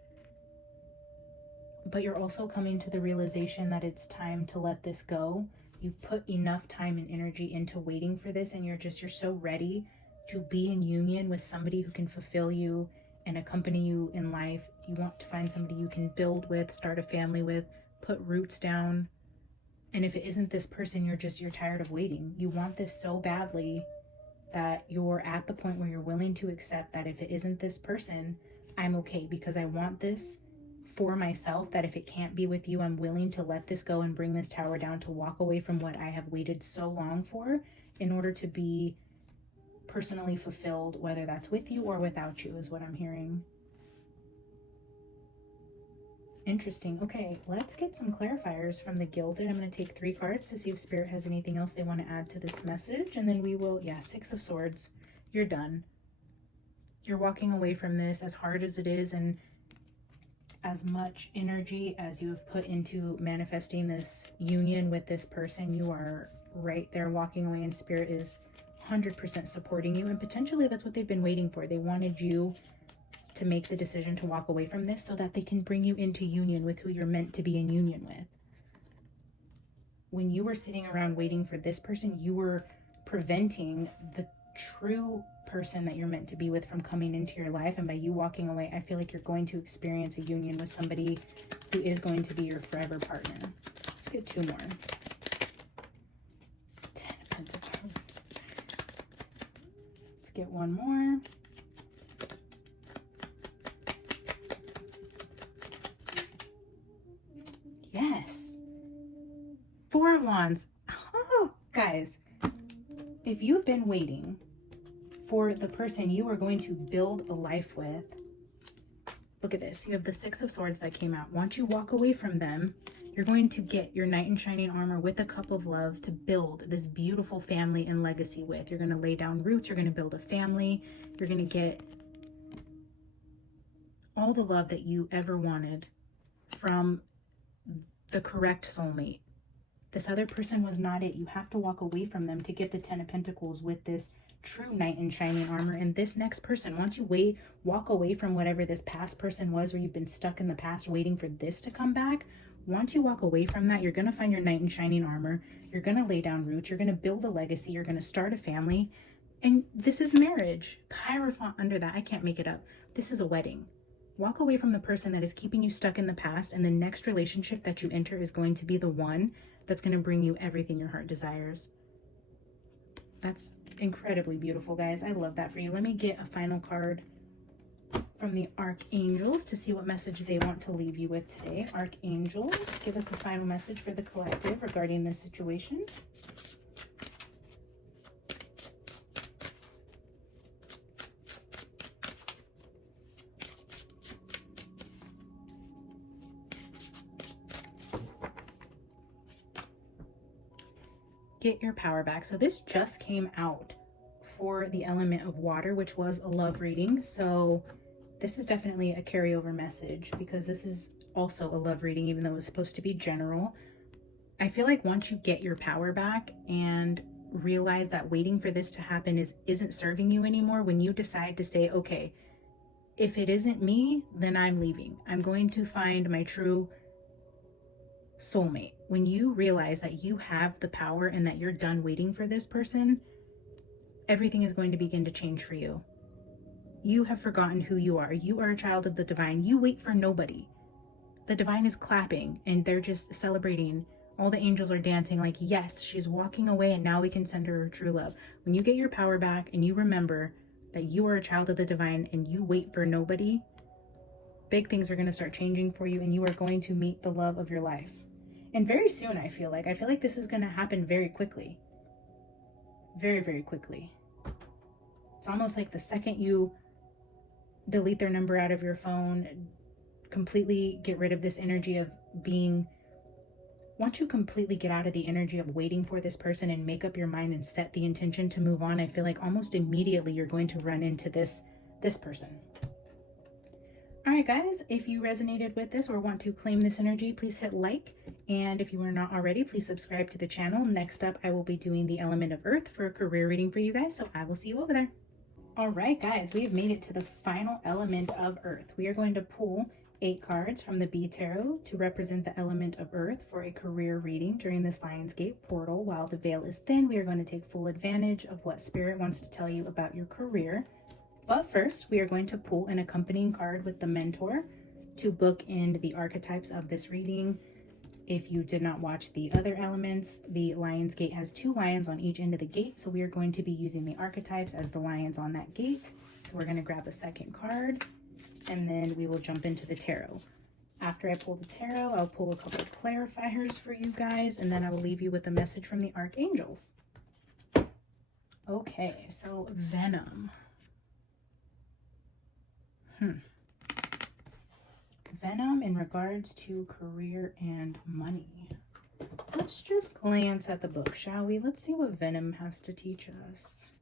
but you're also coming to the realization that it's time to let this go. You've put enough time and energy into waiting for this, and you're so ready to be in union with somebody who can fulfill you and accompany you in life. You want to find somebody you can build with, start a family with, put roots down. And if it isn't this person, you're tired of waiting. You want this so badly that you're at the point where you're willing to accept that if it isn't this person, I'm okay, because I want this for myself, that if it can't be with you, I'm willing to let this go and bring this Tower down, to walk away from what I have waited so long for in order to be personally fulfilled, whether that's with you or without you, is what I'm hearing. Interesting. Okay, let's get some clarifiers from the Gilded. I'm going to take 3 cards to see if Spirit has anything else they want to add to this message, and then we will, 6 of Swords. You're done. You're walking away from this, as hard as it is, and as much energy as you have put into manifesting this union with this person, you are right there walking away, and spirit is 100% supporting you. And potentially that's what they've been waiting for. They wanted you to make the decision to walk away from this so that they can bring you into union with who you're meant to be in union with. When you were sitting around waiting for this person, you were preventing the true person that you're meant to be with from coming into your life. And by you walking away, I feel like you're going to experience a union with somebody who is going to be your forever partner. Let's get 2 more. 10 of Pentacles. Let's get 1 more. Yes. 4 of Wands. Oh, guys, if you've been waiting for the person you are going to build a life with, look at this. You have the 6 of Swords that came out. Once you walk away from them, you're going to get your knight in shining armor with a cup of love to build this beautiful family and legacy with. You're going to lay down roots. You're going to build a family. You're going to get all the love that you ever wanted from the correct soulmate. This other person was not it. You have to walk away from them to get the 10 of Pentacles with this true knight in shining armor. And this next person, once you walk away from whatever this past person was, or you've been stuck in the past waiting for this to come back, once you walk away from that, you're going to find your knight in shining armor. You're going to lay down roots. You're going to build a legacy. You're going to start a family. And this is marriage. The Hierophant under that, I can't make it up. This is a wedding. Walk away from the person that is keeping you stuck in the past, and the next relationship that you enter is going to be the one that's going to bring you everything your heart desires. That's incredibly beautiful, guys. I love that for you. Let me get a final card from the Archangels to see what message they want to leave you with today. Archangels, give us a final message for the collective regarding this situation. Get your power back. So this just came out for the element of water, which was a love reading. So this is definitely a carryover message, because this is also a love reading, even though it was supposed to be general. I feel like once you get your power back and realize that waiting for this to happen isn't serving you anymore, when you decide to say, okay, if it isn't me, then I'm leaving. I'm going to find my true soulmate. When you realize that you have the power and that you're done waiting for this person, everything is going to begin to change for you. You have forgotten who you are. You are a child of the divine. You wait for nobody. The divine is clapping and they're just celebrating. All the angels are dancing like, yes, she's walking away and now we can send her true love. When you get your power back and you remember that you are a child of the divine and you wait for nobody, big things are going to start changing for you, and you are going to meet the love of your life. And very soon, I feel like this is going to happen very quickly. Very, very quickly. It's almost like the second you delete their number out of your phone, completely get rid of this energy of being, once you completely get out of the energy of waiting for this person and make up your mind and set the intention to move on, I feel like almost immediately you're going to run into this person. All right, guys, if you resonated with this or want to claim this energy, please hit like. And if you are not already, please subscribe to the channel. Next up, I will be doing the element of Earth for a career reading for you guys. So I will see you over there. All right, guys, we have made it to the final element of Earth. We are going to pull 8 cards from the B Tarot to represent the element of Earth for a career reading during this Lionsgate portal. While the veil is thin, we are going to take full advantage of what Spirit wants to tell you about your career. But first, we are going to pull an accompanying card with the Mentor to bookend the archetypes of this reading. If you did not watch the other elements, the Lionsgate has 2 lions on each end of the gate, so we are going to be using the archetypes as the lions on that gate. So we're going to grab a second card, and then we will jump into the tarot. After I pull the tarot, I'll pull a couple of clarifiers for you guys, and then I will leave you with a message from the Archangels. Okay, so Venom. Venom in regards to career and money. Let's just glance at the book, shall we? Let's see what Venom has to teach us.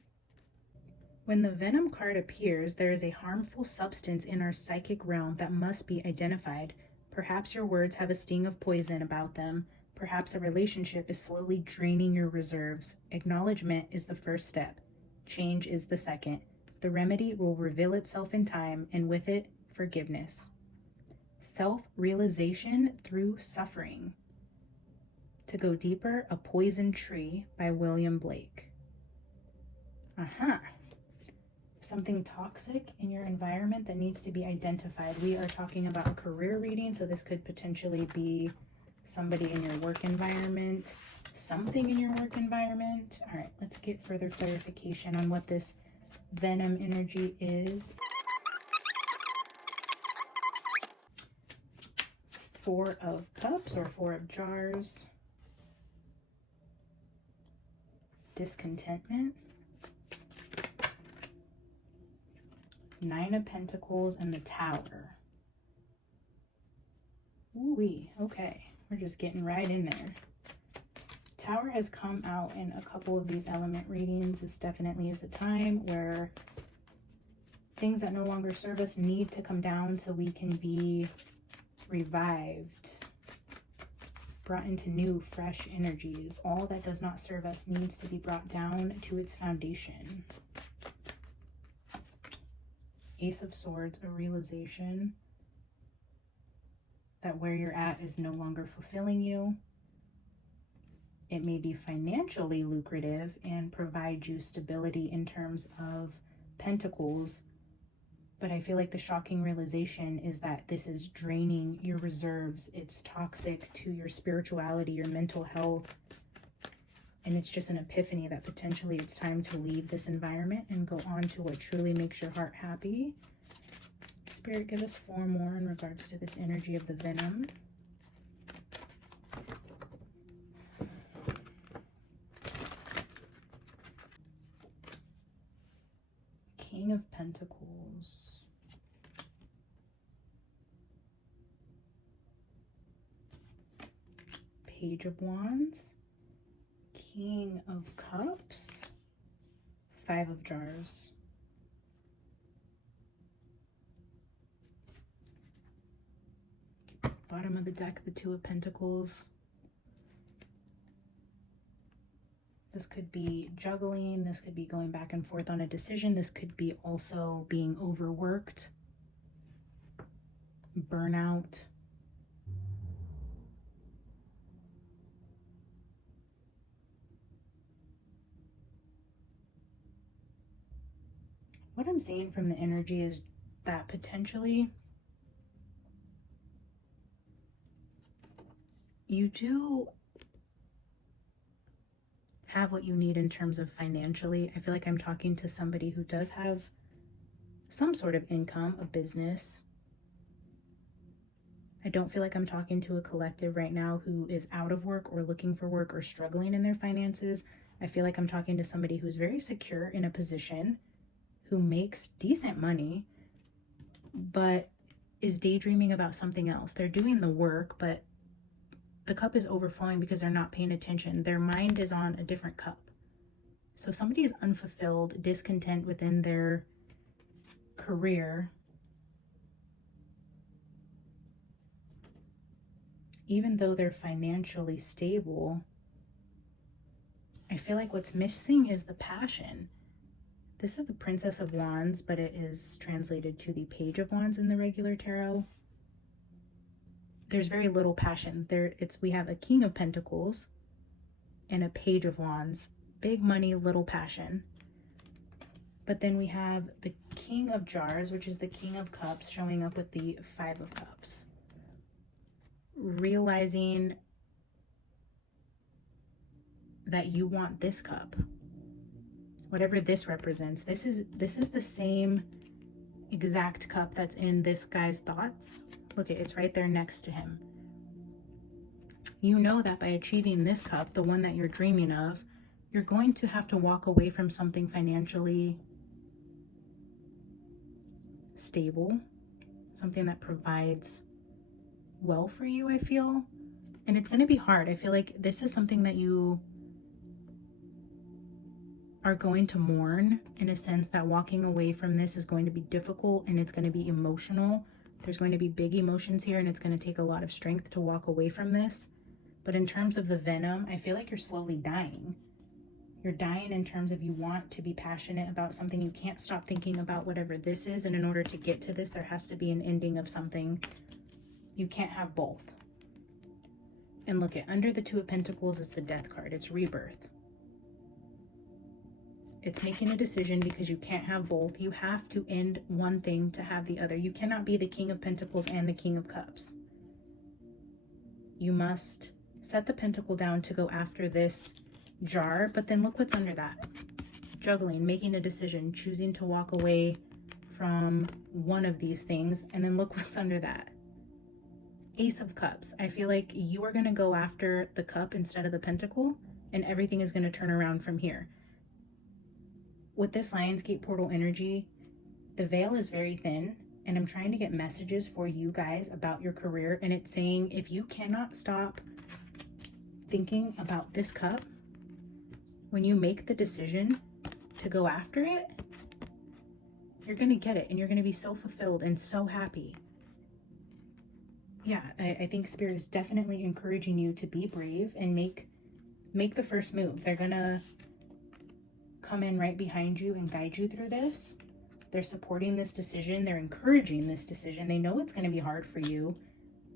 When the Venom card appears, there is a harmful substance in our psychic realm that must be identified. Perhaps your words have a sting of poison about them. Perhaps a relationship is slowly draining your reserves. Acknowledgement is the first step. Change is the second. The remedy will reveal itself in time, and with it, forgiveness. Self-realization through suffering. To go deeper, A Poison Tree by William Blake. Something toxic in your environment that needs to be identified. We are talking about a career reading, so this could potentially be somebody in your work environment, something in your work environment. All right, let's get further clarification on what this Venom energy is. Four of Cups or Four of Jars. Discontentment. Nine of Pentacles and the Tower. Ooh-wee, okay. We're just getting right in there. Tower has come out in a couple of these element readings. This definitely is a time where things that no longer serve us need to come down so we can be revived, brought into new, fresh energies. All that does not serve us needs to be brought down to its foundation. Ace of Swords, a realization that where you're at is no longer fulfilling you. It may be financially lucrative and provide you stability in terms of pentacles, but I feel like the shocking realization is that this is draining your reserves. It's toxic to your spirituality, your mental health, and it's just an epiphany that potentially it's time to leave this environment and go on to what truly makes your heart happy. Spirit, give us four more in regards to this energy of the Venom. King of Pentacles. Page of Wands. King of Cups. Five of Jars. Bottom of the deck, the Two of Pentacles. This could be juggling. This could be going back and forth on a decision. This could be also being overworked. Burnout. What I'm seeing from the energy is that potentially you do have what you need in terms of financially. I feel like I'm talking to somebody who does have some sort of income, a business. I don't feel like I'm talking to a collective right now who is out of work or looking for work or struggling in their finances. I feel like I'm talking to somebody who's very secure in a position, who makes decent money, but is daydreaming about something else. They're doing the work, but the cup is overflowing because they're not paying attention. Their mind is on a different cup. So somebody is unfulfilled, discontent within their career. Even though they're financially stable, I feel like what's missing is the passion. This is the Princess of Wands, but it is translated to the Page of Wands in the regular tarot. There's very little passion. We have a King of Pentacles and a Page of Wands. Big money, little passion. But then we have the King of Jars, which is the King of Cups, showing up with the Five of Cups. Realizing that you want this cup. Whatever this represents, this is the same exact cup that's in this guy's thoughts. Look, it's right there next to him. You know that by achieving this cup, the one that you're dreaming of, you're going to have to walk away from something financially stable, something that provides well for you, I feel. And it's going to be hard. I feel like this is something that you are going to mourn, in a sense that walking away from this is going to be difficult and it's going to be emotional. There's going to be big emotions here, and it's going to take a lot of strength to walk away from this. But in terms of the venom, I feel like you're slowly dying. You're dying in terms of you want to be passionate about something. You can't stop thinking about whatever this is. And in order to get to this, there has to be an ending of something. You can't have both. And look at under the Two of Pentacles is the Death card. It's rebirth. It's making a decision because you can't have both. You have to end one thing to have the other. You cannot be the King of Pentacles and the King of Cups. You must set the pentacle down to go after this jar, but then look what's under that. Juggling, making a decision, choosing to walk away from one of these things, and then look what's under that. Ace of Cups. I feel like you are going to go after the cup instead of the pentacle, and everything is going to turn around from here. With this Lionsgate portal energy, the veil is very thin, and I'm trying to get messages for you guys about your career, and it's saying if you cannot stop thinking about this cup, when you make the decision to go after it, you're going to get it, and you're going to be so fulfilled and so happy. Yeah, I think Spirit is definitely encouraging you to be brave and make the first move. They're going to come in right behind you and guide you through this. They're supporting this decision. They're encouraging this decision. They know it's going to be hard for you.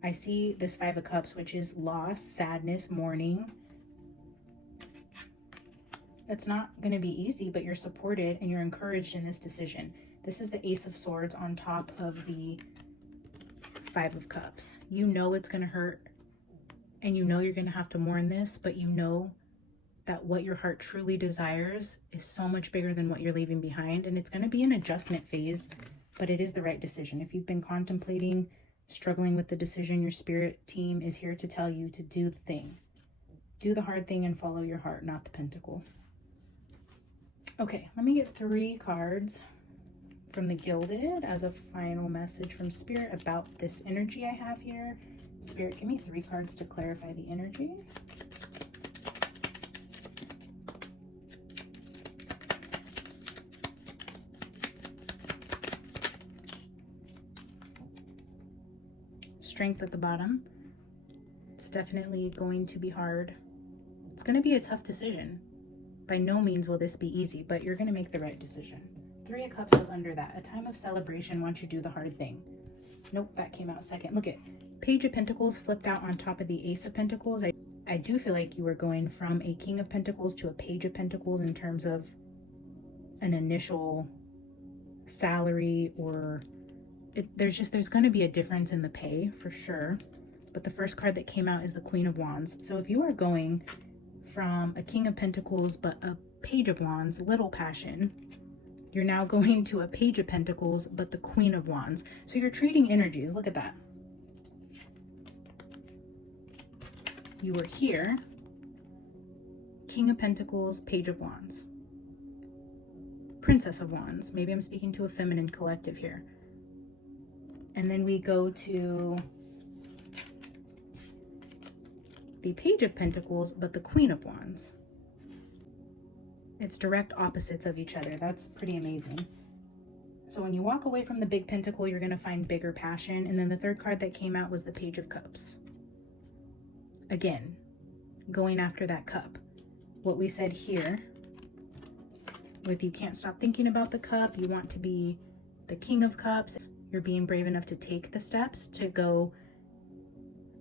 I see this Five of Cups, which is loss, sadness, mourning. It's not going to be easy, but you're supported and you're encouraged in this decision. This is the Ace of Swords on top of the Five of Cups. You know it's going to hurt, and you know you're going to have to mourn this, but you know that what your heart truly desires is so much bigger than what you're leaving behind, and it's going to be an adjustment phase, but it is the right decision. If you've been contemplating, struggling with the decision, your spirit team is here to tell you to do the thing. Do the hard thing and follow your heart, not the pentacle. Okay, let me get 3 cards from the Gilded as a final message from Spirit about this energy I have here. Spirit, give me 3 cards to clarify the energy. Strength at the bottom. It's definitely going to be hard. It's going to be a tough decision. By no means will this be easy, but you're going to make the right decision. 3 of Cups was under that. A time of celebration once you do the hard thing. Nope, that came out second. Look at Page of Pentacles flipped out on top of the Ace of Pentacles. I do feel like you are going from a King of Pentacles to a Page of Pentacles in terms of an initial salary, or there's going to be a difference in the pay for sure. But the first card that came out is the Queen of Wands. So if you are going from a King of Pentacles but a Page of Wands, little passion, you're now going to a Page of Pentacles but the Queen of Wands. So you're trading energies. Look at that. You were here, King of Pentacles, Page of Wands, Princess of Wands. Maybe I'm speaking to a feminine collective here. And then we go to the Page of Pentacles, but the Queen of Wands. It's direct opposites of each other. That's pretty amazing. So when you walk away from the big pentacle, you're going to find bigger passion. And then the third card that came out was the Page of Cups. Again, going after that cup. What we said here with you can't stop thinking about the cup. You want to be the King of Cups. You're being brave enough to take the steps to go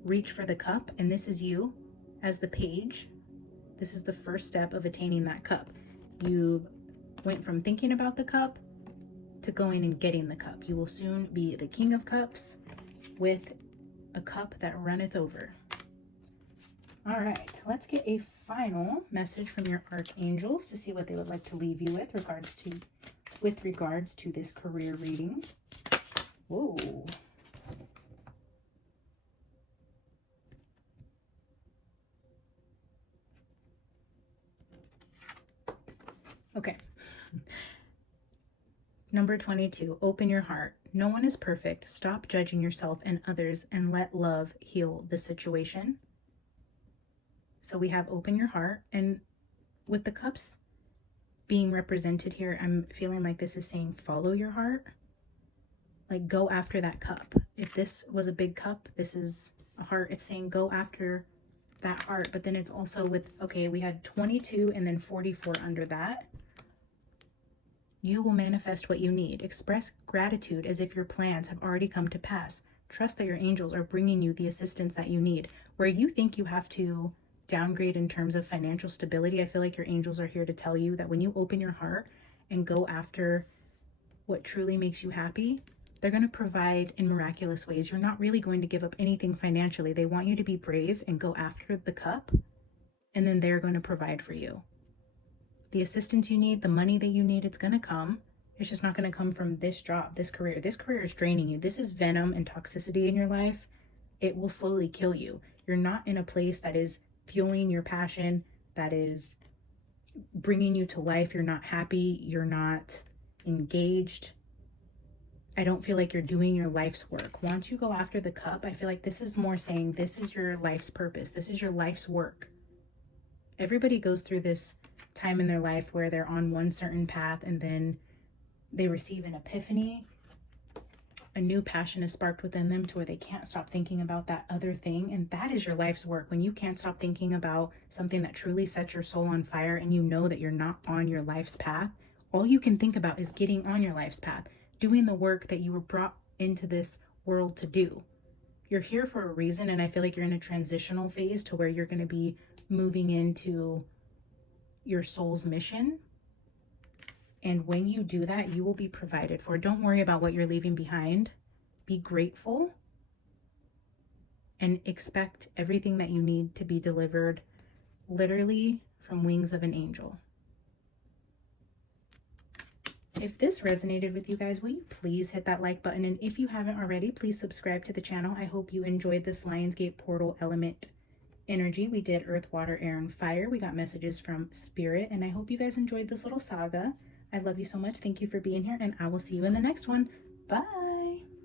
reach for the cup. And this is you as the page. This is the first step of attaining that cup. You went from thinking about the cup to going and getting the cup. You will soon be the King of Cups with a cup that runneth over. All right, let's get a final message from your archangels to see what they would like to leave you with regards to this career reading. Whoa. Okay. Number 22, open your heart. No one is perfect. Stop judging yourself and others and let love heal the situation. So we have open your heart, and with the cups, being represented here, I'm feeling like this is saying follow your heart. Like go after that cup. If this was a big cup, this is a heart. It's saying go after that heart. But then it's also with, okay, we had 22 and then 44 under that. You will manifest what you need. Express gratitude as if your plans have already come to pass. Trust that your angels are bringing you the assistance that you need. Where you think you have to downgrade in terms of financial stability, I feel like your angels are here to tell you that when you open your heart and go after what truly makes you happy, they're going to provide in miraculous ways. You're not really going to give up anything financially. They want you to be brave and go after the cup, and then they're going to provide for you. The assistance you need, the money that you need, it's going to come. It's just not going to come from this job, this career. This career is draining you. This is venom and toxicity in your life. It will slowly kill you. You're not in a place that is fueling your passion, that is bringing you to life. You're not happy. You're not engaged. I don't feel like you're doing your life's work. Once you go after the cup, I feel like this is more saying this is your life's purpose. This is your life's work. Everybody goes through this time in their life where they're on one certain path and then they receive an epiphany. A new passion is sparked within them to where they can't stop thinking about that other thing. And that is your life's work. When you can't stop thinking about something that truly sets your soul on fire and you know that you're not on your life's path, all you can think about is getting on your life's path, doing the work that you were brought into this world to do. You're here for a reason, and I feel like you're in a transitional phase to where you're going to be moving into your soul's mission. And when you do that, you will be provided for. Don't worry about what you're leaving behind. Be grateful and expect everything that you need to be delivered literally from wings of an angel. If this resonated with you guys, will you please hit that like button? And if you haven't already, please subscribe to the channel. I hope you enjoyed this Lionsgate portal element energy. We did earth, water, air, and fire. We got messages from spirit, and I hope you guys enjoyed this little saga. I love you so much. Thank you for being here, and I will see you in the next one. Bye.